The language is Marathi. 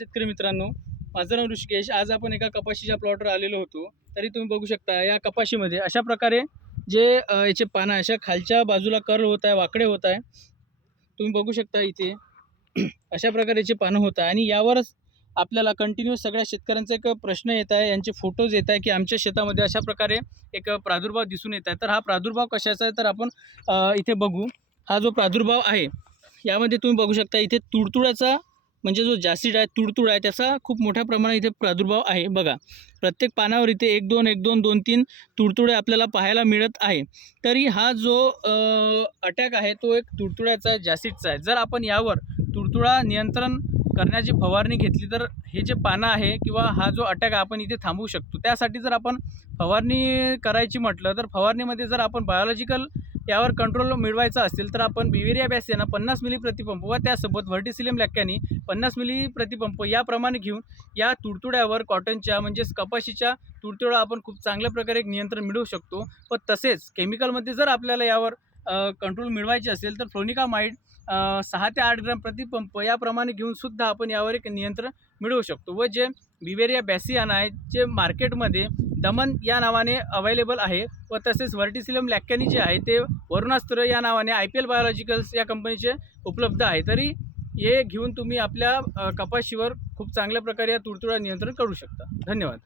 शेतकरी मित्रांनो माझं नाव ऋषिकेश. आज आपण एका कपाशीच्या प्लॉटवर आलेलो होतो. तरी तुम्ही बघू शकता या कपाशीमध्ये अशा प्रकारे जे याचे पानं अशा खालच्या बाजूला कर्ल होत आहे वाकडे होत आहे. तुम्ही बघू शकता इथे अशा प्रकारे याचे पानं होत आहे. आणि यावरच आपल्याला कंटिन्यू सगळ्या शेतकऱ्यांचा एक प्रश्न येत आहे. यांचे फोटोज येत आहे की आमच्या शेतामध्ये अशा प्रकारे एक प्रादुर्भाव दिसून येत आहे. तर हा प्रादुर्भाव कशाचा आहे? तर आपण इथे बघू. हा जो प्रादुर्भाव आहे यामध्ये तुम्ही बघू शकता इथे तुडतुड्याचा म्हणजे जो जास्तीड आहे तुडतुड आहे त्याचा खूप मोठ्या प्रमाणात इथे प्रादुर्भाव आहे. बघा प्रत्येक पानावर इथे एक दोन एक दोन दोन तीन तुडतुडे आपल्याला पाहायला मिळत आहे. तरी हा जो अटॅक आहे तो एक तुडतुड्याचा जासीडचा आहे. जर आपण यावर तुडतुडा नियंत्रण करण्याची फवारणी घेतली तर हे जे पानं आहे किंवा हा जो अटॅक आपण इथे थांबवू शकतो. त्यासाठी जर आपण फवारणी करायची म्हटलं तर फवारणीमध्ये जर आपण बायोलॉजिकल यावर कंट्रोल मिळवायचा असेल तर आपण बिवेरिया बॅसियाना पन्नास मिली प्रतिपंप व त्यासोबत व्हर्टिसिलियम लॅक्यानी पन्नास मिली प्रतिपंप याप्रमाणे घेऊन या तुडतुड्यावर कॉटनच्या म्हणजेच कपाशीच्या तुडतुडा आपण खूप चांगल्या प्रकारे एक नियंत्रण मिळवू शकतो. व तसेच केमिकलमध्ये जर आपल्याला यावर कंट्रोल मिळवायचे असेल तर फ्लोनिका माइड सहा ते आठ ग्राम प्रतिपंप याप्रमाणे घेऊन सुद्धा आपण यावर एक नियंत्रण मिळवू शकतो. व जे बिवेरिया बॅसियाना आहे जे मार्केटमध्ये दमन या नावाने अवेलेबल आहे व तसेच व्हर्टिसिलम लॅक्कॅनी जे आहे ते वरुणास्त्र या नावाने आय पी एल बायोलॉजिकल्स या कंपनीचे उपलब्ध आहे. तरी हे घेऊन तुम्ही आपल्या कपाशीवर खूप चांगल्या प्रकारे या तुडतुडा नियंत्रण करू शकता. धन्यवाद.